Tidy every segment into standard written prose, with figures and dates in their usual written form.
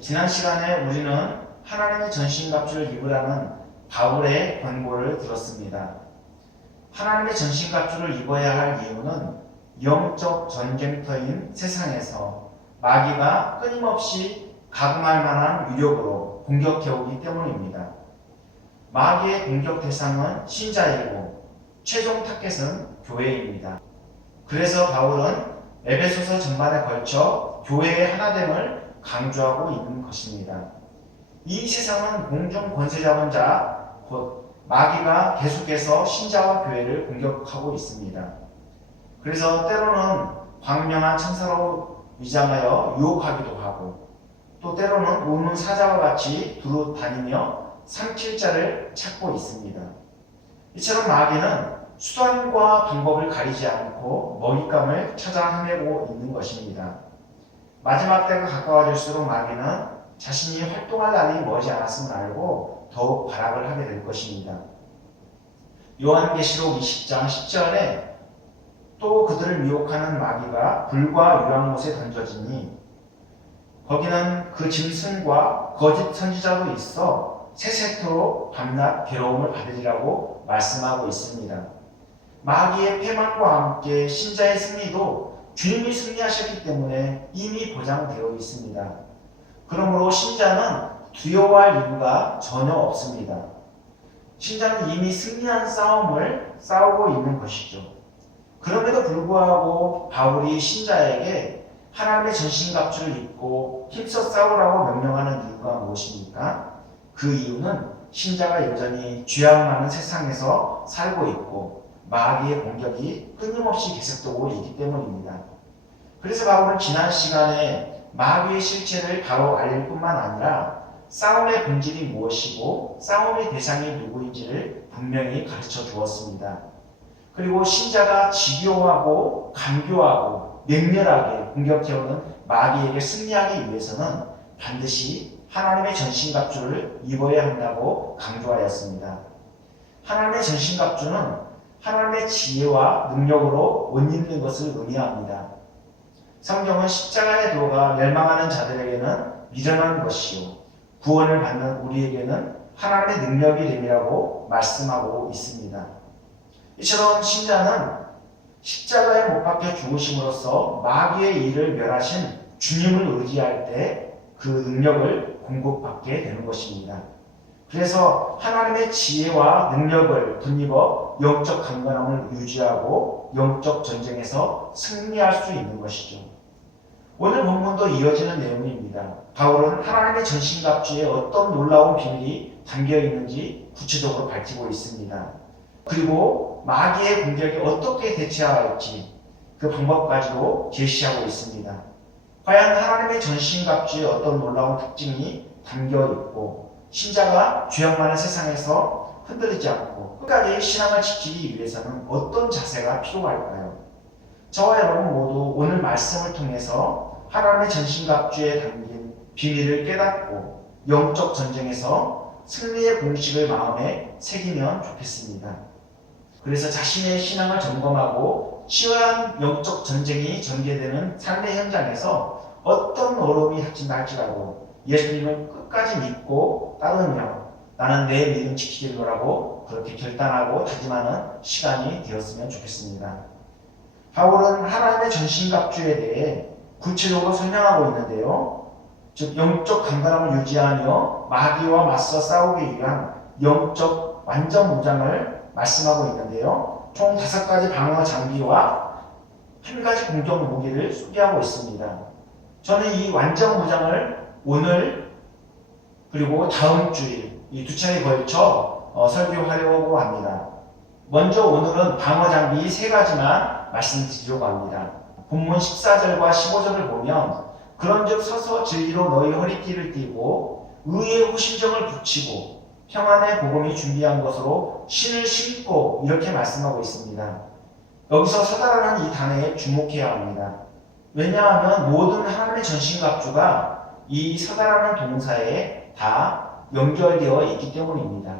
지난 시간에 우리는 하나님의 전신갑주를 입으라는 바울의 권고를 들었습니다. 하나님의 전신갑주를 입어야 할 이유는 영적 전쟁터인 세상에서 마귀가 끊임없이 가금할 만한 위력으로 공격해오기 때문입니다. 마귀의 공격 대상은 신자이고 최종 타겟은 교회입니다. 그래서 바울은 에베소서 전반에 걸쳐 교회의 하나됨을 강조하고 있는 것입니다. 이 세상은 공중 권세 잡은 자, 곧 마귀가 계속해서 신자와 교회를 공격하고 있습니다. 그래서 때로는 광명한 천사로 위장하여 유혹하기도 하고, 또 때로는 우는 사자와 같이 두루 다니며 삼킬 자를 찾고 있습니다. 이처럼 마귀는 수단과 방법을 가리지 않고 먹잇감을 찾아 헤매고 있는 것입니다. 마지막 때가 가까워질수록 마귀는 자신이 활동할 날이 머지 않았음을 알고 더욱 발악을 하게 될 것입니다. 요한계시록 20장 10절에 또 그들을 미혹하는 마귀가 불과 유황못에 던져지니 거기는 그 짐승과 거짓 선지자도 있어 세세토록 밤낮 괴로움을 받으리라고 말씀하고 있습니다. 마귀의 패망과 함께 신자의 승리도 주님이 승리하셨기 때문에 이미 보장되어 있습니다. 그러므로 신자는 두려워할 이유가 전혀 없습니다. 신자는 이미 승리한 싸움을 싸우고 있는 것이죠. 그럼에도 불구하고 바울이 신자에게 하나님의 전신갑주를 입고 힘써 싸우라고 명령하는 이유가 무엇입니까? 그 이유는 신자가 여전히 죄악 많은 세상에서 살고 있고 마귀의 공격이 끊임없이 계속되고 있기 때문입니다. 그래서 바울은 지난 시간에 마귀의 실체를 바로 알릴 뿐만 아니라 싸움의 본질이 무엇이고 싸움의 대상이 누구인지를 분명히 가르쳐 주었습니다. 그리고 신자가 집요하고 간교하고 맹렬하게 공격해오는 마귀에게 승리하기 위해서는 반드시 하나님의 전신갑주를 입어야 한다고 강조하였습니다. 하나님의 전신갑주는 하나님의 지혜와 능력으로 옷 입는 것을 의미합니다. 성경은 십자가의 도가 멸망하는 자들에게는 미련한 것이요 구원을 받는 우리에게는 하나님의 능력이 됨이라고 말씀하고 있습니다. 이처럼 신자는 십자가에 못 박혀 죽으심으로써 마귀의 일을 멸하신 주님을 의지할 때 그 능력을 공급받게 되는 것입니다. 그래서 하나님의 지혜와 능력을 덧입어 영적 강건함을 유지하고 영적 전쟁에서 승리할 수 있는 것이죠. 오늘 본문도 이어지는 내용입니다. 바울은 하나님의 전신갑주에 어떤 놀라운 비밀이 담겨 있는지 구체적으로 밝히고 있습니다. 그리고 마귀의 공격에 어떻게 대처해야 할지 그 방법까지도 제시하고 있습니다. 과연 하나님의 전신갑주에 어떤 놀라운 특징이 담겨 있고 신자가 죄악 많은 세상에서 흔들리지 않고 끝까지 신앙을 지키기 위해서는 어떤 자세가 필요할까요? 저와 여러분 모두 오늘 말씀을 통해서 하나님의 전신갑주에 담긴 비밀을 깨닫고 영적 전쟁에서 승리의 공식을 마음에 새기면 좋겠습니다. 그래서 자신의 신앙을 점검하고 치열한 영적 전쟁이 전개되는 삶의 현장에서 어떤 어려움이 닥친다 할지라도 예수님을 끝까지 믿고 따르며 나는 내 믿음 지키겠노라고 그렇게 결단하고 다짐하는 시간이 되었으면 좋겠습니다. 바울은 하나님의 전신갑주에 대해 구체적으로 설명하고 있는데요. 즉 영적 강건함을 유지하며 마귀와 맞서 싸우기 위한 영적 완전 무장을 말씀하고 있는데요. 총 5가지 방어 장비와 한 가지 공격 무기를 소개하고 있습니다. 저는 이 완전 무장을 오늘 그리고 다음 주일 이 2차에 걸쳐 설교하려고 합니다. 먼저 오늘은 방어 장비 3가지만 말씀드리려고 합니다. 본문 14절과 15절을 보면 그런즉 서서 진리로 너희 허리띠를 띠고 의의 호심정을 붙이고 평안의 복음이 준비한 것으로 신을 신고 이렇게 말씀하고 있습니다. 여기서 서다라는 이 단어에 주목해야 합니다. 왜냐하면 모든 하나님의 전신갑주가 이 서다라는 동사에 다 연결되어 있기 때문입니다.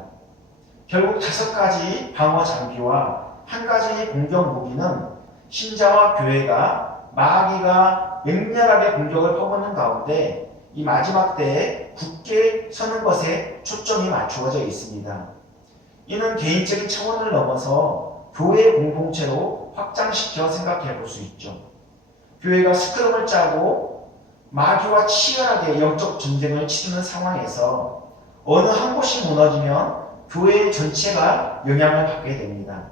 결국 5가지 방어 장비와 한 가지의 공격 무기는 신자와 교회가 마귀가 맹렬하게 공격을 퍼붓는 가운데 이 마지막 때에 굳게 서는 것에 초점이 맞추어져 있습니다. 이는 개인적인 차원을 넘어서 교회 공동체로 확장시켜 생각해 볼 수 있죠. 교회가 스크럼을 짜고 마귀와 치열하게 영적 전쟁을 치르는 상황에서 어느 한 곳이 무너지면 교회 전체가 영향을 받게 됩니다.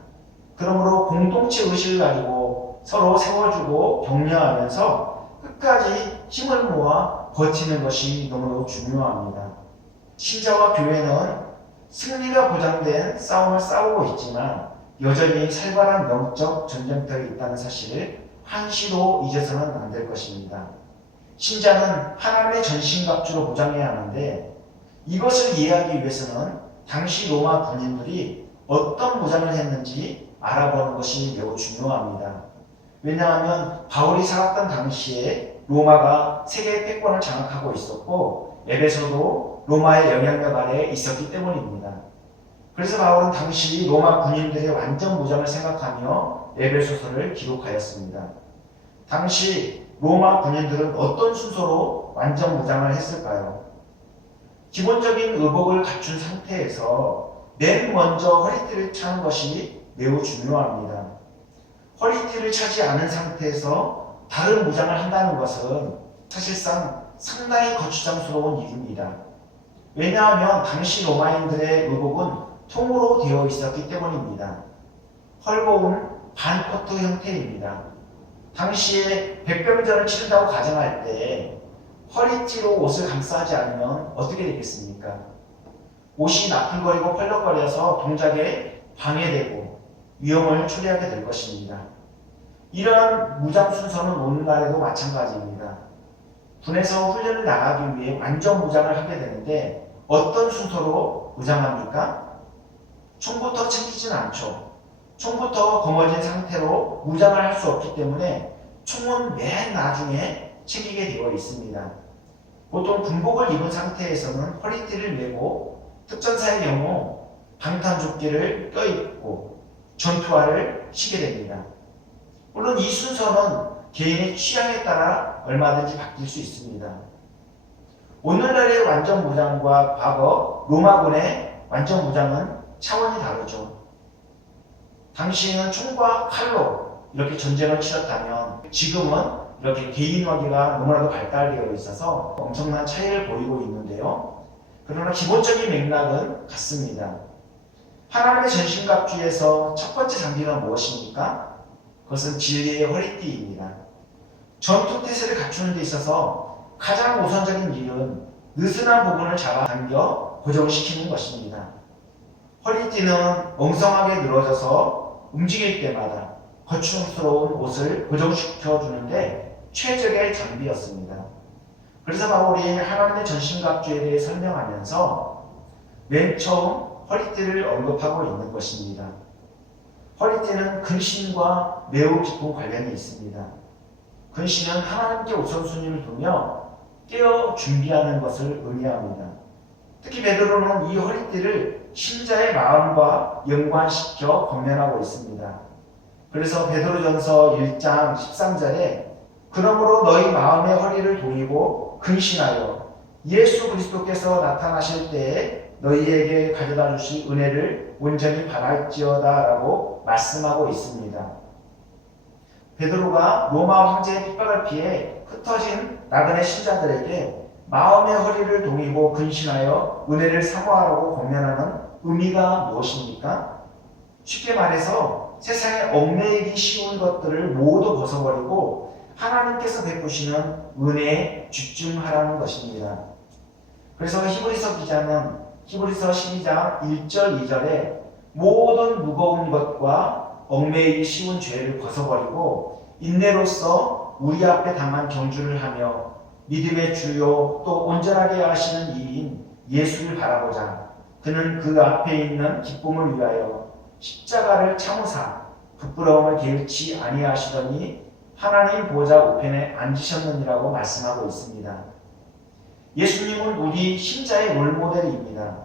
그러므로 공동체 의식을 가지고 서로 세워주고 격려하면서 끝까지 힘을 모아 버티는 것이 너무 중요합니다. 신자와 교회는 승리가 보장된 싸움을 싸우고 있지만 여전히 살벌한 영적 전쟁터에 있다는 사실을 한시도 잊어서는 안 될 것입니다. 신자는 하나님의 전신갑주로 무장해야 하는데 이것을 이해하기 위해서는 당시 로마 군인들이 어떤 무장을 했는지 알아보는 것이 매우 중요합니다. 왜냐하면 바울이 살았던 당시에 로마가 세계 패권을 장악하고 있었고 에베소도 로마의 영향력 아래에 있었기 때문입니다. 그래서 바울은 당시 로마 군인들의 완전 무장을 생각하며 에베소서를 기록하였습니다. 당시 로마 군인들은 어떤 순서로 완전 무장을 했을까요? 기본적인 의복을 갖춘 상태에서 맨 먼저 허리띠를 차는 것이 매우 중요합니다. 허리띠를 차지 않은 상태에서 다른 무장을 한다는 것은 사실상 상당히 거추장스러운 일입니다. 왜냐하면 당시 로마인들의 의복은 통으로 되어 있었기 때문입니다. 헐거운 반코트 형태입니다. 당시에 백병전을 치른다고 가정할 때 허리띠로 옷을 감싸지 않으면 어떻게 되겠습니까? 옷이 나풀거리고 펄럭거려서 동작에 방해되고 위험을 초래하게 될 것입니다. 이러한 무장 순서는 오늘날에도 마찬가지입니다. 군에서 훈련을 나가기 위해 완전 무장을 하게 되는데 어떤 순서로 무장합니까? 총부터 챙기진 않죠. 총부터 거머쥔 상태로 무장을 할 수 없기 때문에 총은 맨 나중에 챙기게 되어 있습니다. 보통 군복을 입은 상태에서는 허리띠를 메고 특전사의 경우 방탄조끼를 껴입고 전투화를 시게 됩니다. 물론 이 순서는 개인의 취향에 따라 얼마든지 바뀔 수 있습니다. 오늘날의 완전 무장과 과거 로마군의 완전 무장은 차원이 다르죠. 당시에는 총과 칼로 이렇게 전쟁을 치렀다면 지금은 이렇게 개인화기가 너무나도 발달되어 있어서 엄청난 차이를 보이고 있는데요. 그러나 기본적인 맥락은 같습니다. 하나님의 전신갑주에서 첫 번째 장비가 무엇입니까? 그것은 진리의 허리띠입니다. 전투 태세를 갖추는 데 있어서 가장 우선적인 일은 느슨한 부분을 잡아당겨 고정시키는 것입니다. 허리띠는 엉성하게 늘어져서 움직일 때마다 거추장스러운 옷을 고정시켜주는데 최적의 장비였습니다. 그래서 바울이 하나님의 전신갑주에 대해 설명하면서 맨 처음 허리띠를 언급하고 있는 것입니다. 허리띠는 근신과 매우 깊은 관련이 있습니다. 근신은 하나님께 우선순위를 두며 깨어 준비하는 것을 의미합니다. 특히 베드로는 이 허리띠를 신자의 마음과 연관시켜 권면하고 있습니다. 그래서 베드로전서 1장 13절에 그러므로 너희 마음의 허리를 동이고 근신하여 예수 그리스도께서 나타나실 때에 너희에게 가져다 주실 은혜를 온전히 바랄지어다 라고 말씀하고 있습니다. 베드로가 로마 황제의 핍박을 피해 흩어진 나그네 신자들에게 마음의 허리를 동이고 근신하여 은혜를 사모하라고 권면하는 의미가 무엇입니까? 쉽게 말해서 세상에 얽매이기 쉬운 것들을 모두 벗어버리고 하나님께서 베푸시는 은혜에 집중하라는 것입니다. 그래서 히브리서 기자는 히브리서 12장 1절 2절에 모든 무거운 것과 얽매이기 쉬운 죄를 벗어버리고 인내로써 우리 앞에 당한 경주를 하며 믿음의 주요 또 온전하게 하시는 이인 예수를 바라보자. 그는 그 앞에 있는 기쁨을 위하여 십자가를 참으사 부끄러움을 게을치 아니하시더니 하나님 보좌 우편에 앉으셨느니라고 말씀하고 있습니다. 예수님은 우리 신자의 롤모델입니다.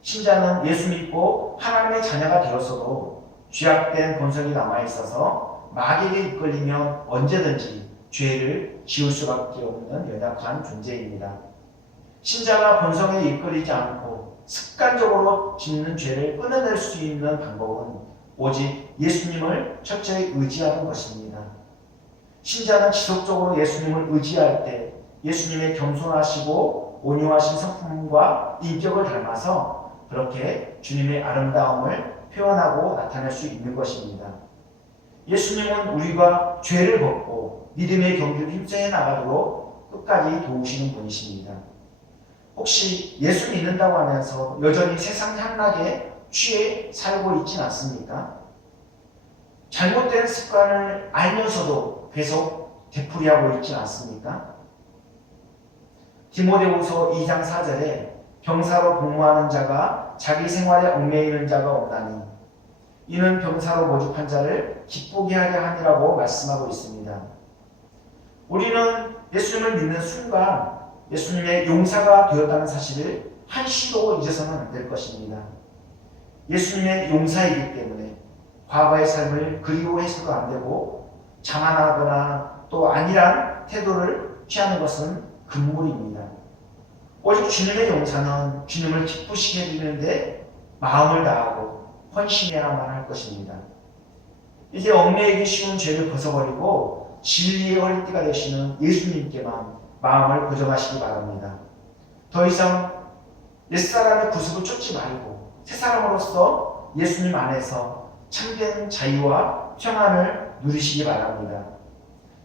신자는 예수 믿고 하나님의 자녀가 되었어도 죄악된 본성이 남아있어서 마귀에게 이끌리면 언제든지 죄를 지을 수밖에 없는 연약한 존재입니다. 신자가 본성에 이끌리지 않고 습관적으로 짓는 죄를 끊어낼 수 있는 방법은 오직 예수님을 철저히 의지하는 것입니다. 신자는 지속적으로 예수님을 의지할 때 예수님의 겸손하시고 온유하신 성품과 인격을 닮아서 그렇게 주님의 아름다움을 표현하고 나타낼 수 있는 것입니다. 예수님은 우리가 죄를 벗고 믿음의 경주를 힘써 나가도록 끝까지 도우시는 분이십니다. 혹시 예수 믿는다고 하면서 여전히 세상 향락에 취해 살고 있진 않습니까? 잘못된 습관을 알면서도 계속 되풀이하고 있진 않습니까? 디모데후서 2장 4절에 병사로 복무하는 자가 자기 생활에 얽매이는 자가 없나니 이는 병사로 모집한 자를 기쁘게 하려 함이라고 말씀하고 있습니다. 우리는 예수님을 믿는 순간 예수님의 용사가 되었다는 사실을 한시도 잊어서는 안 될 것입니다. 예수님의 용사이기 때문에 과거의 삶을 그리워해서도 안 되고 자만하거나 또 안일한 태도를 취하는 것은 금물입니다. 오직 주님의 용사는 주님을 기쁘시게 해주는데 마음을 다하고 헌신해야만 할 것입니다. 이제 얽매이기 쉬운 죄를 벗어버리고 진리의 허리띠가 되시는 예수님께만 마음을 고정하시기 바랍니다. 더 이상 옛사람의 구습을 쫓지 말고 새사람으로서 예수님 안에서 참된 자유와 평안을 누리시기 바랍니다.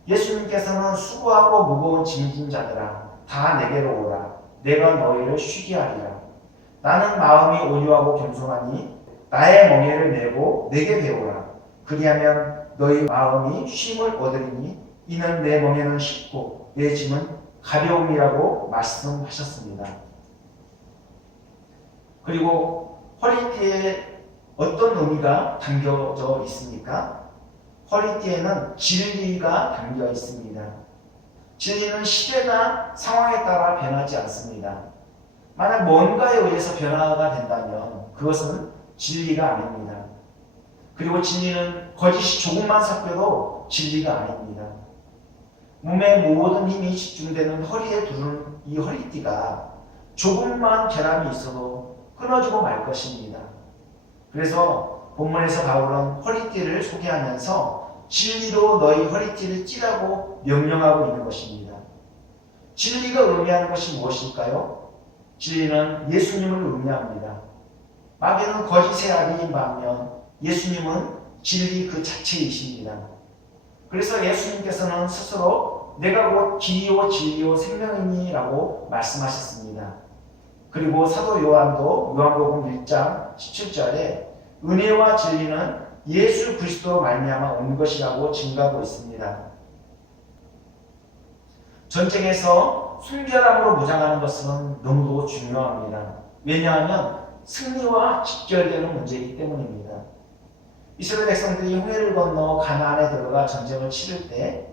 예수님께서는 수고하고 무거운 짐진 자들아 다 내게로 오라. 내가 너희를 쉬게 하리라. 나는 마음이 온유하고 겸손하니 나의 멍에를 메고 내게 배우라. 그리하면 너희 마음이 쉼을 얻으리니 이는 내 멍에는 쉽고 내 짐은 가벼움이라고 말씀하셨습니다. 그리고 허리띠에 어떤 의미가 담겨져 있습니까? 허리띠에는 진리가 담겨 있습니다. 진리는 시대나 상황에 따라 변하지 않습니다. 만약 뭔가에 의해서 변화가 된다면 그것은 진리가 아닙니다. 그리고 진리는 거짓이 조금만 섞여도 진리가 아닙니다. 몸의 모든 힘이 집중되는 허리에 두른 이 허리띠가 조금만 결함이 있어도 끊어지고 말 것입니다. 그래서 본문에서 바울은 허리띠를 소개하면서 진리로 너희 허리띠를 찌라고 명령하고 있는 것입니다. 진리가 의미하는 것이 무엇일까요? 진리는 예수님을 의미합니다. 마귀는 거짓의 아비인 반면 예수님은 진리 그 자체이십니다. 그래서 예수님께서는 스스로 내가 곧 길이요 진리요 생명이니 라고 말씀하셨습니다. 그리고 사도 요한도 요한복음 1장 17절에 은혜와 진리는 예수 그리스도로 말미암아 온 것이라고 증거하고 있습니다. 전쟁에서 순결함으로 무장하는 것은 너무도 중요합니다. 왜냐하면 승리와 직결되는 문제이기 때문입니다. 이스라엘 백성들이 홍해를 건너 가나안에 들어가 전쟁을 치를 때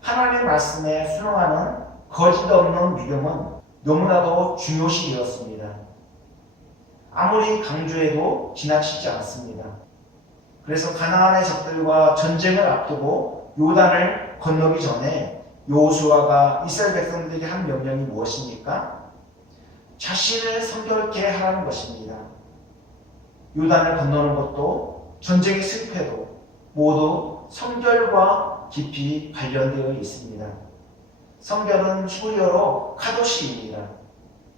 하나님의 말씀에 순응하는 거짓 없는 믿음은 너무나도 중요시 되었습니다. 아무리 강조해도 지나치지 않습니다. 그래서 가나안의 적들과 전쟁을 앞두고 요단을 건너기 전에 여호수아가 이스라엘 백성들에게 한 명령이 무엇입니까? 자신을 성결케 하라는 것입니다. 요단을 건너는 것도 전쟁의 승패도 모두 성결과 깊이 관련되어 있습니다. 성결은 히브리어로 카도시입니다.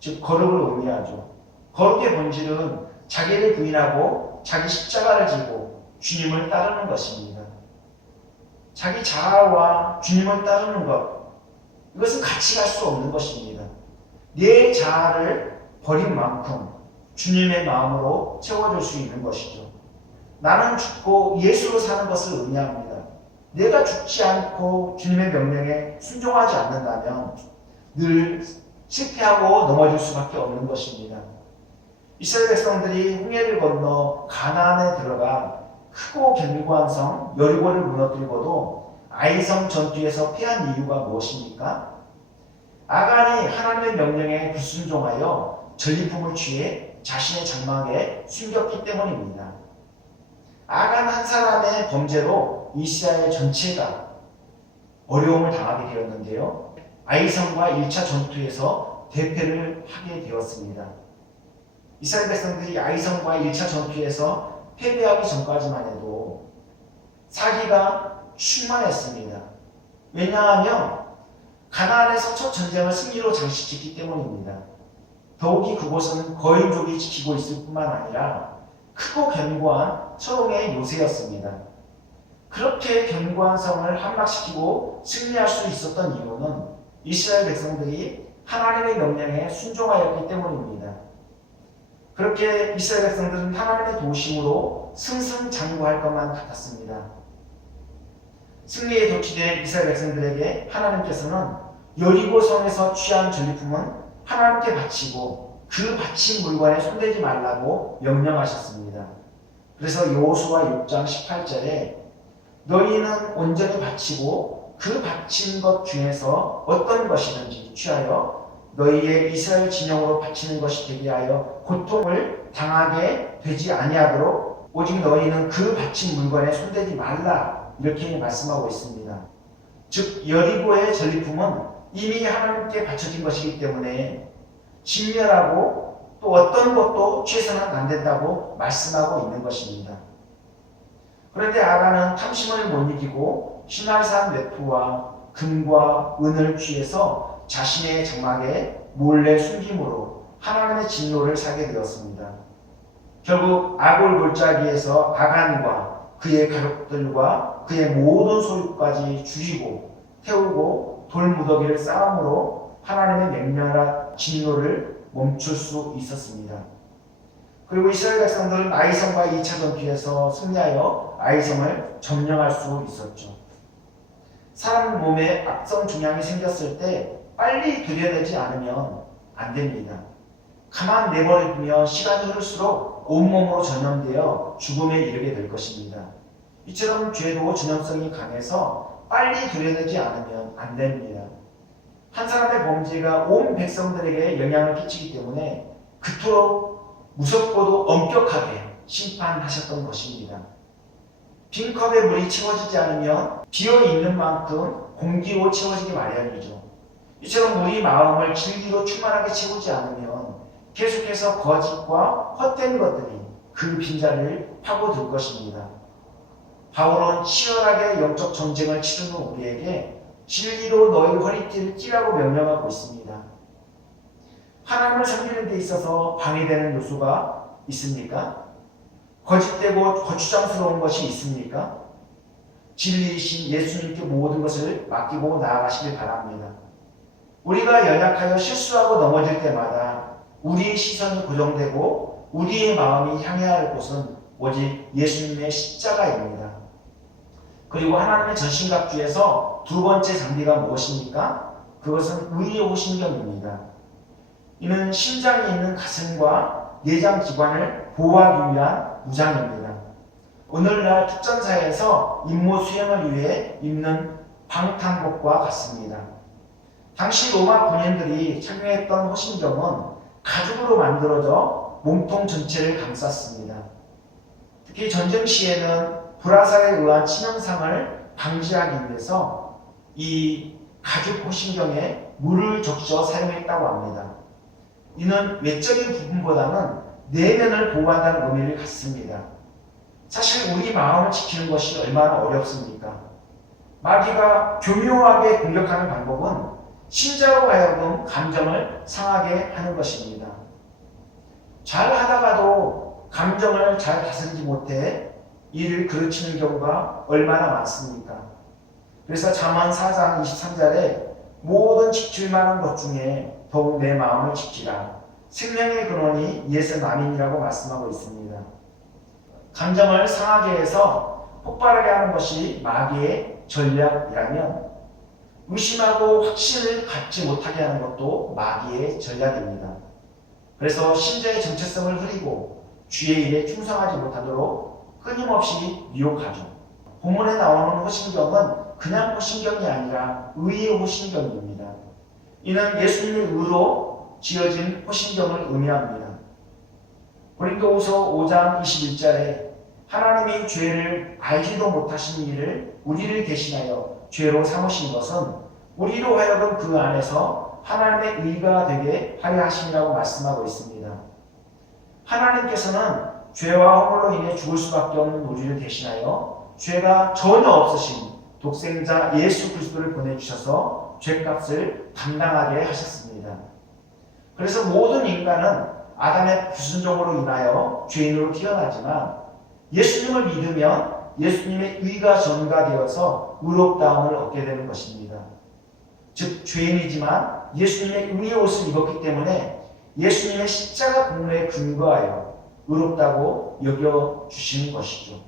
즉 거룩을 의미하죠. 거룩의 본질은 자기를 부인하고 자기 십자가를 지고 주님을 따르는 것입니다. 자기 자아와 주님을 따르는 것, 이것은 같이 갈 수 없는 것입니다. 내 자아를 버린 만큼 주님의 마음으로 채워줄 수 있는 것이죠. 나는 죽고 예수로 사는 것을 의미합니다. 내가 죽지 않고 주님의 명령에 순종하지 않는다면 늘 실패하고 넘어질 수밖에 없는 것입니다. 이스라엘 백성들이 홍해를 건너 가나안에 들어가 크고 견고한 성 여리고를 무너뜨리고도 아이성 전투에서 패한 이유가 무엇입니까? 아간이 하나님의 명령에 불순종하여 전리품을 취해 자신의 장막에 숨겼기 때문입니다. 아간 한 사람의 범죄로 이스라엘 전체가 어려움을 당하게 되었는데요. 아이성과 1차 전투에서 대패를 하게 되었습니다. 이스라엘 백성들이 아이성과 1차 전투에서 패배하기 전까지만 해도 사기가 충만했습니다. 왜냐하면 가나안에서 첫 전쟁을 승리로 장식했기 때문입니다. 더욱이 그곳은 거인족이 지키고 있을 뿐만 아니라 크고 견고한 철옹의 요새였습니다. 그렇게 견고한 성을 함락시키고 승리할 수 있었던 이유는 이스라엘 백성들이 하나님의 명령에 순종하였기 때문입니다. 그렇게 이스라엘 백성들은 하나님의 도우심으로 승승장구할 것만 같았습니다. 승리에 도취된 이스라엘 백성들에게 하나님께서는 여리고 성에서 취한 전리품은 하나님께 바치고 그 바친 물건에 손대지 말라고 명령하셨습니다. 그래서 여호수아 6장 18절에 너희는 온전히 바치고 그 바친 것 중에서 어떤 것이든지 취하여 너희의 이스라엘 진영으로 바치는 것이 되게 하여 고통을 당하게 되지 아니하도록 오직 너희는 그 바친 물건에 손대지 말라 이렇게 말씀하고 있습니다. 즉 여리고의 전리품은 이미 하나님께 바쳐진 것이기 때문에 진멸하고 또 어떤 것도 취해서는 안 된다고 말씀하고 있는 것입니다. 그런데 아간은 탐심을 못 이기고 시날산 외투와 금과 은을 취해서 자신의 장막에 몰래 숨김으로 하나님의 진노를 사게 되었습니다. 결국 아골 골짜기에서 아간과 그의 가족들과 그의 모든 소유까지 죽이고 태우고 돌무더기를 쌓음으로 하나님의 맹렬한 진노를 멈출 수 있었습니다. 그리고 이스라엘 백성들은 아이성과 2차 전투에서 승리하여 아이성을 점령할 수 있었죠. 사람 몸에 악성 종양이 생겼을 때 빨리 들여내지 않으면 안 됩니다. 가만 내버려두면 시간이 흐를수록 온몸으로 전염되어 죽음에 이르게 될 것입니다. 이처럼 죄도 전염성이 강해서 빨리 들여내지 않으면 안 됩니다. 한 사람의 범죄가 온 백성들에게 영향을 끼치기 때문에 그토록 무섭고도 엄격하게 심판하셨던 것입니다. 빈 컵에 물이 채워지지 않으면 비어있는 만큼 공기로 채워지기 마련이죠. 이처럼 우리 마음을 진리로 충만하게 채우지 않으면 계속해서 거짓과 헛된 것들이 그 빈자리를 파고들 것입니다. 바울은 치열하게 영적 전쟁을 치르는 우리에게 진리로 너희 허리띠를 찌라고 명령하고 있습니다. 하나님을 섬기는 데 있어서 방해되는 요소가 있습니까? 거짓되고 거추장스러운 것이 있습니까? 진리이신 예수님께 모든 것을 맡기고 나아가시길 바랍니다. 우리가 연약하여 실수하고 넘어질 때마다 우리의 시선이 고정되고 우리의 마음이 향해야 할 곳은 오직 예수님의 십자가입니다. 그리고 하나님의 전신갑주에서 두 번째 장비가 무엇입니까? 그것은 의의 호신경입니다. 이는 심장에 있는 가슴과 내장 기관을 보호하기 위한 무장입니다. 오늘날 특전사에서 임무 수행을 위해 입는 방탄복과 같습니다. 당시 로마 군인들이 착용했던 호신경은 가죽으로 만들어져 몸통 전체를 감쌌습니다. 특히 전쟁 시에는 불화살에 의한 치명상을 방지하기 위해서 이 가죽 호신경에 물을 적셔 사용했다고 합니다. 이는 외적인 부분보다는 내면을 보호한다는 의미를 갖습니다. 사실 우리 마음을 지키는 것이 얼마나 어렵습니까? 마귀가 교묘하게 공격하는 방법은 신자로 하여금 감정을 상하게 하는 것입니다. 잘 하다가도 감정을 잘 다스리지 못해 이를 그르치는 경우가 얼마나 많습니까? 그래서 잠언 4장 23절에 모든 지킬 만한 것 중에 더욱 내 마음을 지키라. 생명의 근원이 이에서 남인이라고 말씀하고 있습니다. 감정을 상하게 해서 폭발하게 하는 것이 마귀의 전략이라면 의심하고 확신을 갖지 못하게 하는 것도 마귀의 전략입니다. 그래서 신자의 정체성을 흐리고 주의 일에 충성하지 못하도록 끊임없이 미혹하죠. 본문에 나오는 호신경은 그냥 호신경이 아니라 의의 호신경입니다. 이는 예수님의 의로 지어진 호신경을 의미합니다. 고린도후서 5장 21절에 하나님이 죄를 알지도 못하신 이를 우리를 대신하여 죄로 삼으신 것은 우리로 하여금 그 안에서 하나님의 의가 되게 하려 하심이라고 말씀하고 있습니다. 하나님께서는 죄와 허물로 인해 죽을 수밖에 없는 우리를 대신하여 죄가 전혀 없으신 독생자 예수 그리스도를 보내주셔서 죄값을 감당하게 하셨습니다. 그래서 모든 인간은 아담의 불순종으로 인하여 죄인으로 태어나지만 예수님을 믿으면 예수님의 의가 전가되어서 의롭다함을 얻게 되는 것입니다. 즉 죄인이지만 예수님의 의의 옷을 입었기 때문에 예수님의 십자가 공로에 근거하여 의롭다고 여겨주시는 것이죠.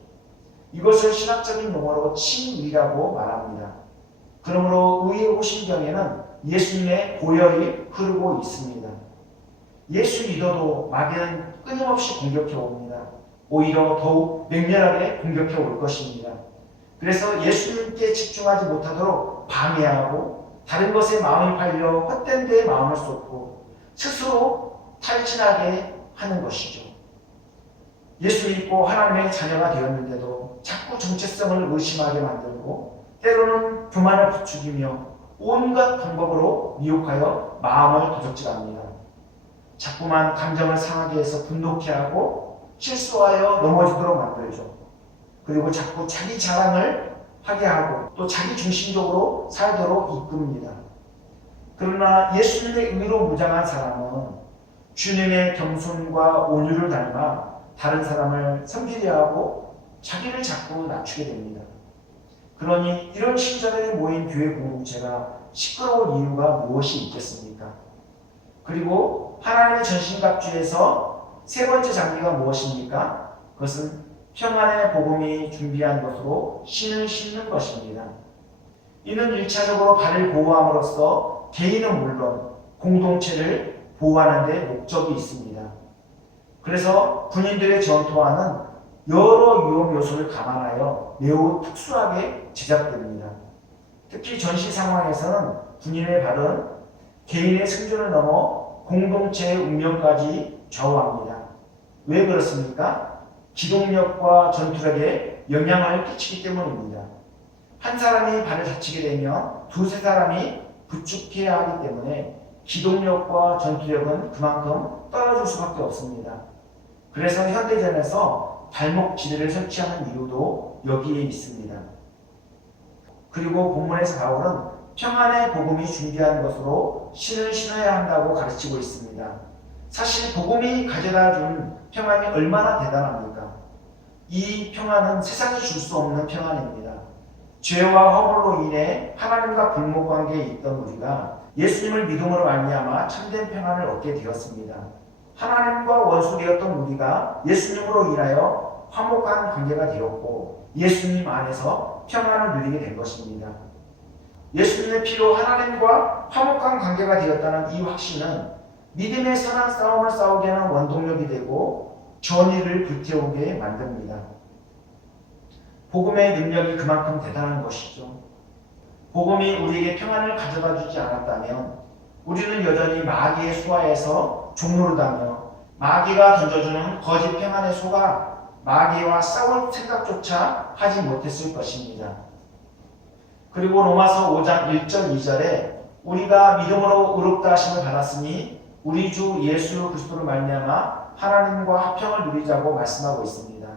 이것을 신학적인 용어로 칭의라고 말합니다. 그러므로 의의 오신경에는 예수님의 보혈이 흐르고 있습니다. 예수 믿어도 마귀는 끊임없이 공격해 옵니다. 오히려 더욱 맹렬하게 공격해 올 것입니다. 그래서 예수님께 집중하지 못하도록 방해하고 다른 것에 마음이 팔려 헛된 데에 마음을 쏟고 스스로 탈진하게 하는 것이죠. 예수 믿고 하나님의 자녀가 되었는데도 자꾸 정체성을 의심하게 만들고 때로는 교만을 부추기며 온갖 방법으로 미혹하여 마음을 도적질합니다. 자꾸만 감정을 상하게 해서 분노케 하고 실수하여 넘어지도록 만들죠. 그리고 자꾸 자기 자랑을 하게 하고 또 자기 중심적으로 살도록 이끕니다. 그러나 예수님의 의로 무장한 사람은 주님의 겸손과 온유를 닮아 다른 사람을 섬기려 하고 자기를 자꾸 낮추게 됩니다. 그러니 이런 신자들이 모인 교회 공동체가 시끄러울 이유가 무엇이 있겠습니까? 그리고 하나님의 전신갑주에서 세 번째 장비가 무엇입니까? 그것은 평안의 복음이 준비한 것으로 신을 신는 것입니다. 이는 1차적으로 발을 보호함으로써 개인은 물론 공동체를 보호하는 데 목적이 있습니다. 그래서 군인들의 전투화는 여러 위험 요소를 감안하여 매우 특수하게 제작됩니다. 특히 전시 상황에서는 군인의 발은 개인의 생존을 넘어 공동체의 운명까지 좌우합니다. 왜 그렇습니까? 기동력과 전투력에 영향을 끼치기 때문입니다. 한 사람이 발을 다치게 되면 두세 사람이 부축해야 하기 때문에 기동력과 전투력은 그만큼 떨어질 수밖에 없습니다. 그래서 현대전에서 발목 지대를 설치하는 이유도 여기에 있습니다. 그리고 본문에서 바울은 평안의 복음이 준비한 것으로 신을 신어야 한다고 가르치고 있습니다. 사실 복음이 가져다 준 평안이 얼마나 대단합니까? 이 평안은 세상이 줄 수 없는 평안입니다. 죄와 허물로 인해 하나님과 불목관계에 있던 우리가 예수님을 믿음으로 말미암아 참된 평안을 얻게 되었습니다. 하나님과 원수되었던 우리가 예수님으로 인하여 화목한 관계가 되었고 예수님 안에서 평안을 누리게 된 것입니다. 예수님의 피로 하나님과 화목한 관계가 되었다는 이 확신은 믿음의 선한 싸움을 싸우게 하는 원동력이 되고 전의를 불태우게 만듭니다. 복음의 능력이 그만큼 대단한 것이죠. 복음이 우리에게 평안을 가져다 주지 않았다면 우리는 여전히 마귀의 수하에서 종노릇하며 마귀가 던져주는 거짓 평안에 속아 마귀와 싸울 생각조차 하지 못했을 것입니다. 그리고 로마서 5장 1절 2절에 우리가 믿음으로 의롭다 하심을 받았으니 우리 주 예수 그리스도를 말미암아 하나님과 화평을 누리자고 말씀하고 있습니다.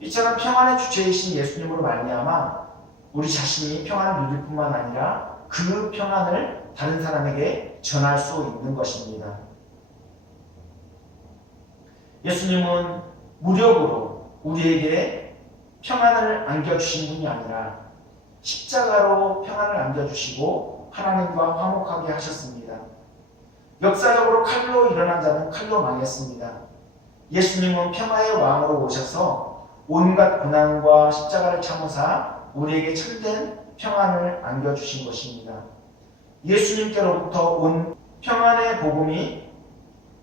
이처럼 평안의 주체이신 예수님으로 말미암아 우리 자신이 평안을 누릴 뿐만 아니라 그 평안을 다른 사람에게 전할 수 있는 것입니다. 예수님은 무력으로 우리에게 평안을 안겨주신 분이 아니라 십자가로 평안을 안겨주시고 하나님과 화목하게 하셨습니다. 역사적으로 칼로 일어난 자는 칼로 망했습니다. 예수님은 평화의 왕으로 오셔서 온갖 고난과 십자가를 참으사 우리에게 참된 평안을 안겨주신 것입니다. 예수님께로부터 온 평안의 복음이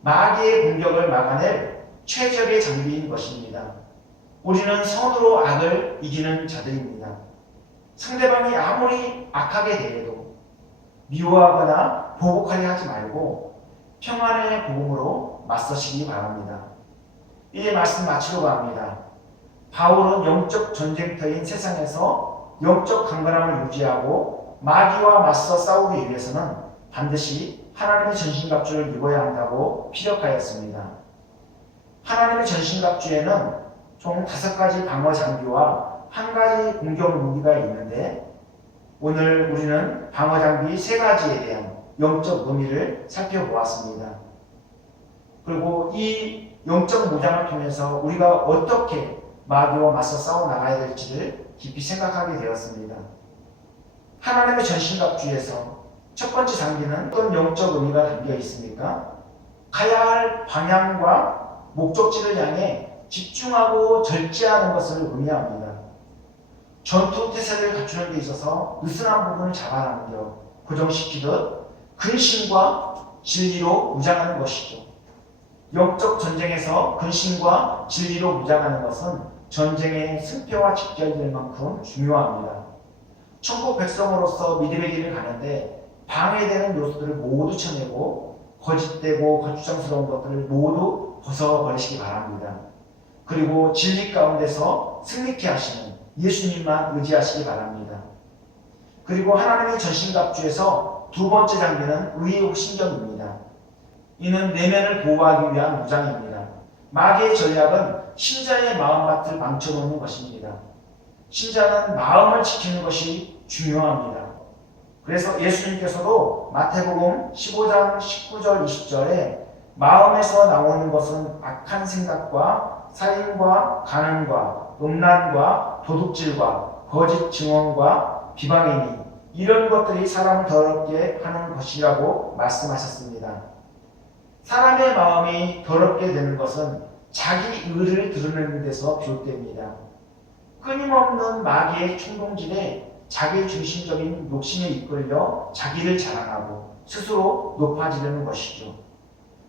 마귀의 공격을 막아낼 최적의 장비인 것입니다. 우리는 선으로 악을 이기는 자들입니다. 상대방이 아무리 악하게 대해도 미워하거나 보복하려 하지 말고 평안의 복음으로 맞서시기 바랍니다. 이제 말씀 마치려고 합니다. 바울은 영적 전쟁터인 세상에서 영적 강건함을 유지하고 마귀와 맞서 싸우기 위해서는 반드시 하나님의 전신갑주를 입어야 한다고 피력하였습니다. 하나님의 전신갑주에는 총 5가지 방어 장비와 1가지 공격 무기가 있는데, 오늘 우리는 방어 장비 3가지에 대한 영적 의미를 살펴보았습니다. 그리고 이 영적 무장을 통해서 우리가 어떻게 마귀와 맞서 싸워 나가야 될지를 깊이 생각하게 되었습니다. 하나님의 전신갑주에서 첫 번째 장비는 어떤 영적 의미가 담겨 있습니까? 가야 할 방향과 목적지를 향해 집중하고 절제하는 것을 의미합니다. 전투 태세를 갖추는 데 있어서 느슨한 부분을 잡아당겨 고정시키듯 근신과 진리로 무장하는 것이죠. 영적 전쟁에서 근신과 진리로 무장하는 것은 전쟁의 승패와 직결될 만큼 중요합니다. 천국 백성으로서 믿음의 길을 가는데 방해되는 요소들을 모두 쳐내고 거짓되고 거추장스러운 것들을 모두 벗어버리시기 바랍니다. 그리고 진리 가운데서 승리케 하시는 예수님만 의지하시기 바랍니다. 그리고 하나님의 전신갑주에서 2번째 장비는 의의 호신경입니다. 이는 내면을 보호하기 위한 무장입니다. 마귀의 전략은 신자의 마음밭을 망쳐놓는 것입니다. 신자는 마음을 지키는 것이 중요합니다. 그래서 예수님께서도 마태복음 15장 19절 20절에 마음에서 나오는 것은 악한 생각과 살인과 간음과 음란과 도둑질과 거짓 증언과 비방이니 이런 것들이 사람을 더럽게 하는 것이라고 말씀하셨습니다. 사람의 마음이 더럽게 되는 것은 자기 의를 드러내는 데서 비롯됩니다. 끊임없는 마귀의 충동질에 자기 중심적인 욕심에 이끌려 자기를 자랑하고 스스로 높아지려는 것이죠.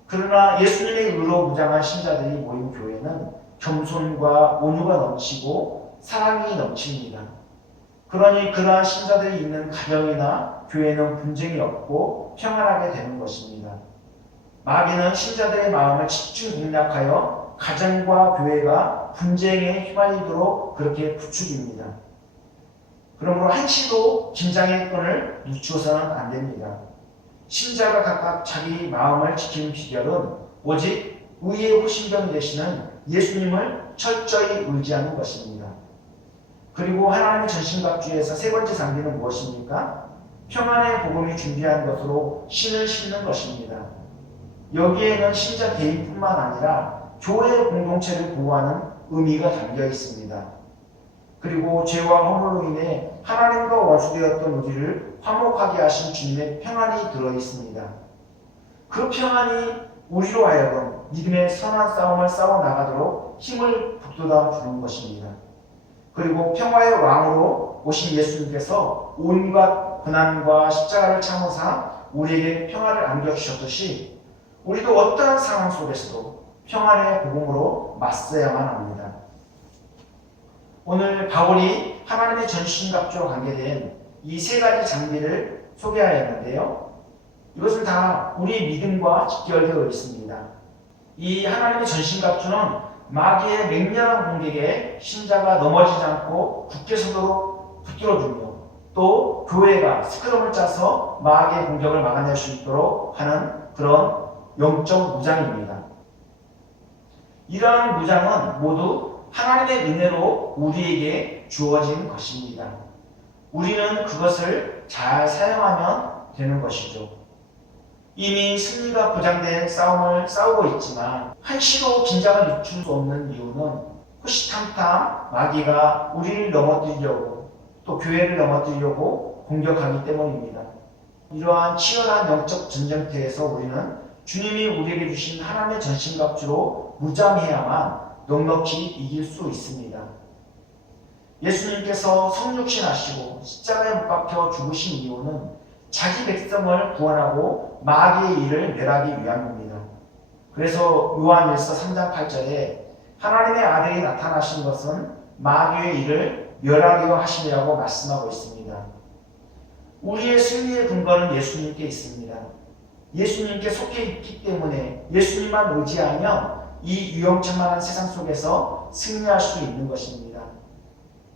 그러나 예수님의 의로 무장한 신자들이 모인 교회는 겸손과 온유가 넘치고 사랑이 넘칩니다. 그러니 그러한 신자들이 있는 가정이나 교회는 분쟁이 없고 평안하게 되는 것입니다. 마귀는 신자들의 마음을 집중 공략하여 가정과 교회가 분쟁에 휘말리도록 그렇게 부추깁니다. 그러므로 한시도 긴장의 끈을 늦추어서는 안 됩니다. 신자가 각각 자기 마음을 지키는 비결은 오직 의의 호신병이 되시는 예수님을 철저히 의지하는 것입니다. 그리고 하나님의 전신갑주에서 3번째 장비는 무엇입니까? 평안의 복음이 준비한 것으로 신을 신는 것입니다. 여기에는 신자 개인뿐만 아니라 교회 공동체를 보호하는 의미가 담겨 있습니다. 그리고 죄와 허물로 인해 하나님과 원수되었던 우리를 화목하게 하신 주님의 평안이 들어있습니다. 그 평안이 우리로 하여금 믿음의 선한 싸움을 싸워나가도록 힘을 북돋아 주는 것입니다. 그리고 평화의 왕으로 오신 예수님께서 온갖 고난과 십자가를 참으사 우리에게 평화를 안겨주셨듯이 우리도 어떠한 상황 속에서도 평안의 복음으로 맞서야만 합니다. 오늘 바울이 하나님의 전신갑주와 관계된 이 3가지 장비를 소개하였는데요. 이것은 다 우리 믿음과 직결되어 있습니다. 이 하나님의 전신갑주는 마귀의 맹렬한 공격에 신자가 넘어지지 않고 굳게 서도록 붙들어주며 또 교회가 스크럼을 짜서 마귀의 공격을 막아낼 수 있도록 하는 그런 영적 무장입니다. 이러한 무장은 모두 하나님의 은혜로 우리에게 주어진 것입니다. 우리는 그것을 잘 사용하면 되는 것이죠. 이미 승리가 보장된 싸움을 싸우고 있지만 한시도 긴장을 늦출 수 없는 이유는 호시탐탐 마귀가 우리를 넘어뜨리려고 또 교회를 넘어뜨리려고 공격하기 때문입니다. 이러한 치열한 영적 전쟁터에서 우리는 주님이 우리에게 주신 하나님의 전신갑주로 무장해야만 넉넉히 이길 수 있습니다. 예수님께서 성육신하시고 십자가에 못 박혀 죽으신 이유는 자기 백성을 구원하고 마귀의 일을 멸하기 위함입니다. 그래서 요한일서 3장 8절에 하나님의 아들이 나타나신 것은 마귀의 일을 멸하려 하심이라고 말씀하고 있습니다. 우리의 승리의 근거는 예수님께 있습니다. 예수님께 속해 있기 때문에 예수님만 의지하면 이 위험천만한 세상 속에서 승리할 수 있는 것입니다.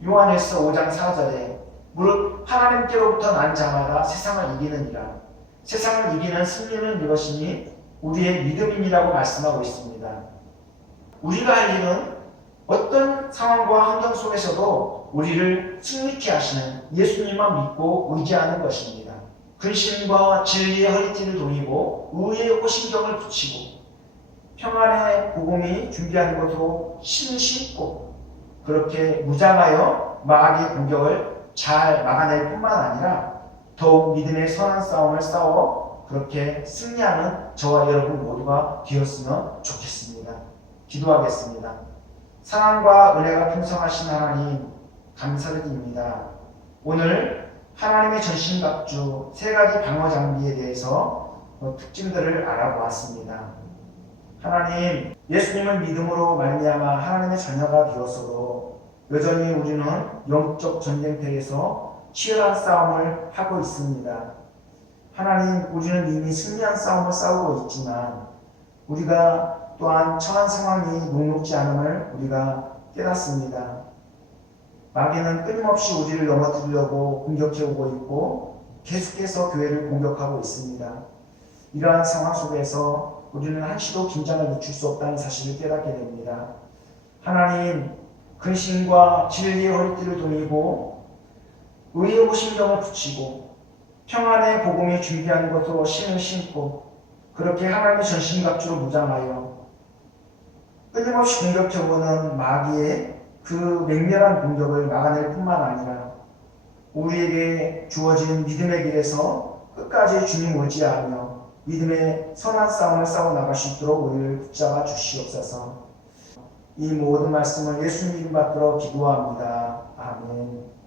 요한일서 5장 4절에 무릇 하나님께로부터 난 자마다 세상을 이기느니라. 세상을 이기는 승리는 이것이니 우리의 믿음이라고 말씀하고 있습니다. 우리가 할 일은 어떤 상황과 환경 속에서도 우리를 승리케 하시는 예수님만 믿고 의지하는 것입니다. 근심과 진리의 허리띠를 동이고 의의 호신경을 붙이고 평안의 복음이 준비한 것으로 신을 신고 그렇게 무장하여 마귀의 공격을 잘 막아낼 뿐만 아니라 더욱 믿음의 선한 싸움을 싸워 그렇게 승리하는 저와 여러분 모두가 되었으면 좋겠습니다. 기도하겠습니다. 사랑과 은혜가 풍성하신 하나님 감사를 드립니다. 오늘 하나님의 전신갑주 세 가지 방어 장비에 대해서 특징들을 알아보았습니다. 하나님, 예수님을 믿음으로 말미암아 하나님의 자녀가 되었어도 여전히 우리는 영적 전쟁터에서 치열한 싸움을 하고 있습니다. 하나님, 우리는 이미 승리한 싸움을 싸우고 있지만 우리가 또한 처한 상황이 녹록지 않음을 우리가 깨닫습니다. 마귀는 끊임없이 우리를 넘어뜨리려고 공격해 오고 있고 계속해서 교회를 공격하고 있습니다. 이러한 상황 속에서 우리는 한시도 긴장을 늦출 수 없다는 사실을 깨닫게 됩니다. 하나님, 근심과 진리의 허리띠를 동이고 의의 호신경을 붙이고 평안의 복음이 준비하는 것으로 신을 신고 그렇게 하나님의 전신갑주로 무장하여 끊임없이 공격해오는 마귀의 그 맹렬한 공격을 막아낼 뿐만 아니라 우리에게 주어진 믿음의 길에서 끝까지 주님 의지하며 믿음의 선한 싸움을 싸워나갈 수 있도록 우리를 붙잡아 주시옵소서. 이 모든 말씀을 예수님 이름 받들어 기도합니다. 아멘.